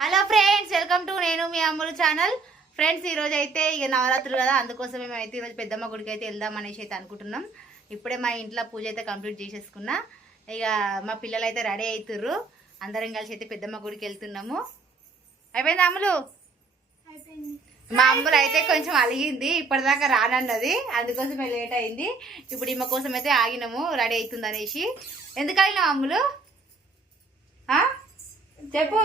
Hello friends, welcome to నేను మీ అమ్ములు channel. Friends, ఈరోజు అయితే ఇక నవరాత్రులు కదా, అందుకోసం మేమైతే ఈరోజు పెద్దమ్మ గుడికి అయితే వెళ్దాం అనేసి అయితే అనుకుంటున్నాం. ఇప్పుడే మా ఇంట్లో పూజ అయితే కంప్లీట్ చేసేసుకున్నా. ఇక మా పిల్లలు అయితే రెడీ అవుతుర్రు. అందరం కలిసి అయితే పెద్దమ్మ గుడికి వెళ్తున్నాము. అయిపోయింది అమ్ములు? మా అమ్ములు అయితే కొంచెం అలిగింది, ఇప్పటిదాకా రానన్నది, అందుకోసమే లేట్ అయింది. ఇప్పుడు ఈమె కోసం అయితే ఆగినాము, రెడీ అవుతుంది అనేసి. ఎందుకు ఆగినావు అమ్ములు? చెప్పు.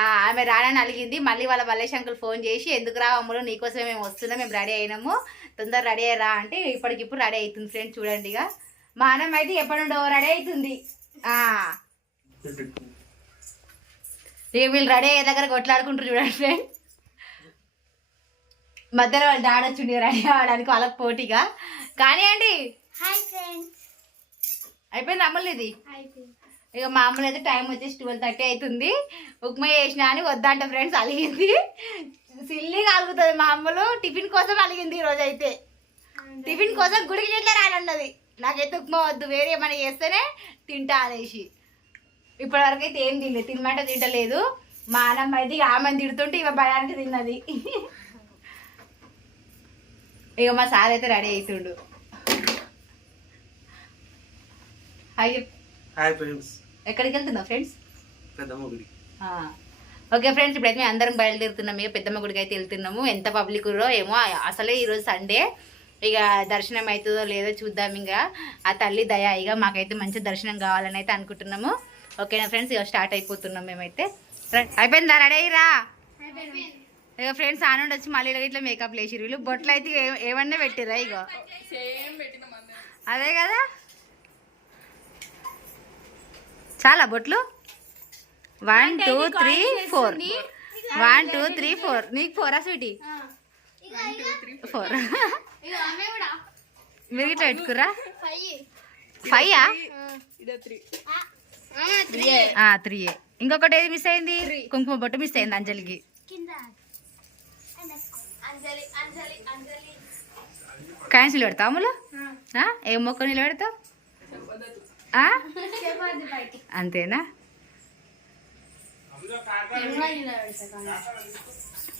ఆమె రానని అలిగింది. మళ్ళీ వాళ్ళ మల్లేష్ అంకుల్ ఫోన్ చేసి, ఎందుకు రా అమ్ములు, నీకోసమే మేము వస్తున్నాం, మేము రెడీ అయినాము, తొందర రెడీ అయ్యారా అంటే ఇప్పటికిప్పుడు రెడీ అవుతుంది. ఫ్రెండ్స్ చూడండి, ఇక మా అన్నం అయితే ఎప్పటి నుండో రెడీ అవుతుంది. ఇక వీళ్ళు రెడీ అయ్యే దగ్గర కొట్లాడుకుంటారు చూడండి ఫ్రెండ్స్. మధ్యలో వాళ్ళు డాడీ వచ్చిండి రెడీ అవ్వడానికి వాళ్ళకి పోటీగా. కానీ అండి అయిపోయింది అమ్ములు ఇది. ఇక మా అమ్మలు అయితే టైం వచ్చేసి 12:30 అవుతుంది. ఉప్మా చేసిన అని వద్దంట ఫ్రెండ్స్, అలిగింది. సిల్లిగా అలుగుతుంది మా అమ్మలు. టిఫిన్ కోసం అలిగింది ఈరోజు అయితే. టిఫిన్ కోసం గుడికి చెట్లే రానన్నది. నాకైతే ఉప్మా వద్దు, వేరే ఏమైనా చేస్తేనే తింటా అనేసి. ఇప్పటివరకు అయితే ఏం తినలేదు, తినమంటే తింటలేదు. మా అన్నమ్మ అయితే ఆమెను తిడుతుంటే ఇక భయానికి తిన్నది. ఇక మా సార్ అయితే రెడీ అవుతుండు. Hi friends. ఎక్కడికి వెళ్తున్నావు ఫ్రెండ్స్? పెద్దమ్మ గుడి. ఓకే ఫ్రెండ్స్, ఇప్పుడైతే మేము అందరం బయలుదేరుతున్నాము. ఇక పెద్దమ్మ గుడికి అయితే వెళ్తున్నాము. ఎంత పబ్లిక్ ఏమో, అసలే ఈరోజు సండే. ఇక దర్శనం అవుతుందో లేదో చూద్దాం. ఇంకా ఆ తల్లి దయ, ఇక మాకైతే మంచి దర్శనం కావాలని అయితే అనుకుంటున్నాము. ఓకేనా ఫ్రెండ్స్, ఇక స్టార్ట్ అయిపోతున్నాం మేమైతే. అయిపోయిందా? రెడీ అయ్యిరా? ఇక ఫ్రెండ్స్ ఆ నుండి వచ్చి మళ్ళీ ఇట్లా మేకప్ లేచిరు. వీళ్ళు బొట్లు అయితే ఏమన్నా పెట్టిరా? ఇక అదే కదా, చాలా బొట్లు. 1 2 3 4 1 2 3 4. నీకు 4 స్వీటీ? 4. మీరు ఇట్లా పెట్టుకురా? 5 3. ఇంకొకటి ఏది మిస్ అయింది? కుంకుమ బొట్టు మిస్ అయింది అంజలికి. క్యాన్సిల్ పెడతావు అమ్ములు? ఏం మొక్క నిలబెడతావు? అంతేనా?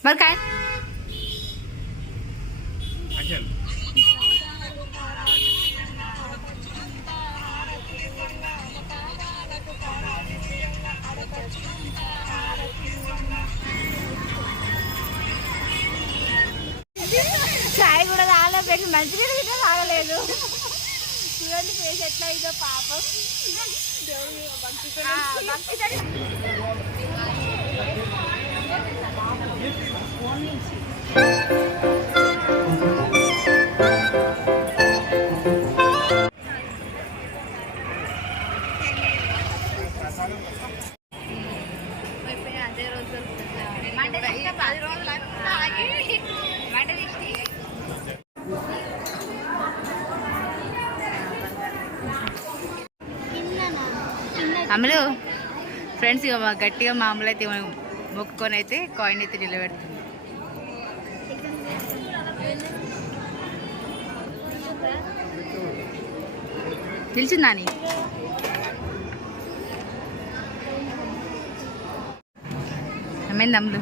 మరి చాయ్ కూడా తాగలేదు, మంచిగా కూడా తాగలేదు. చూడండి ఫేస్ ఎట్లా అయిందో పాపం. అదే రోజు 10 రోజులు అమలు. ఫ్రెండ్స్, ఇక గట్టిగా మామూలు అయితే మొక్కుకొని అయితే కాయిన్ అయితే నిలబెడుతుంది. పిలిచిందా నీ? ఏమైంది అమ్ములు?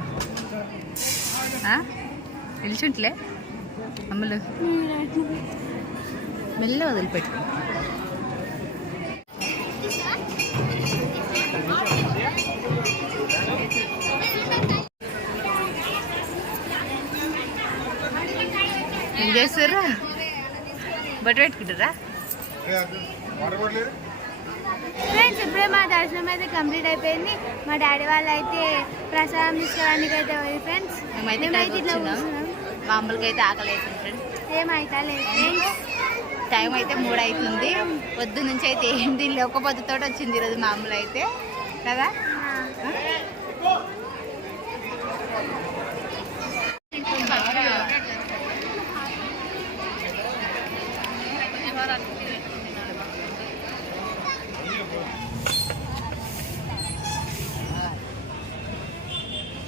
పిలిచుంట్లే అమ్ములు, మెల్ల వదిలిపెట్టు. ఏం చేస్తారా? బొట్టు పెట్టుకుంటారా? ఫ్రెండ్స్, ఇప్పుడే మా దర్శనం అయితే కంప్లీట్ అయిపోయింది. మా డాడీ వాళ్ళు అయితే ప్రసాదం తీసుకోవడానికి అయితే పోయి ఫ్రెండ్స్. మేమైతే ఇట్లా మామూలుగా అయితే ఆకలి అవుతుంది ఫ్రెండ్స్. ఏమైతే లేదు ఫ్రెండ్స్, టైం అయితే 3 అవుతుంది. పొద్దు నుంచి అయితే ఏం తినలే, ఒక్క పొద్దుతో వచ్చింది ఈరోజు మామూలు అయితే కదా.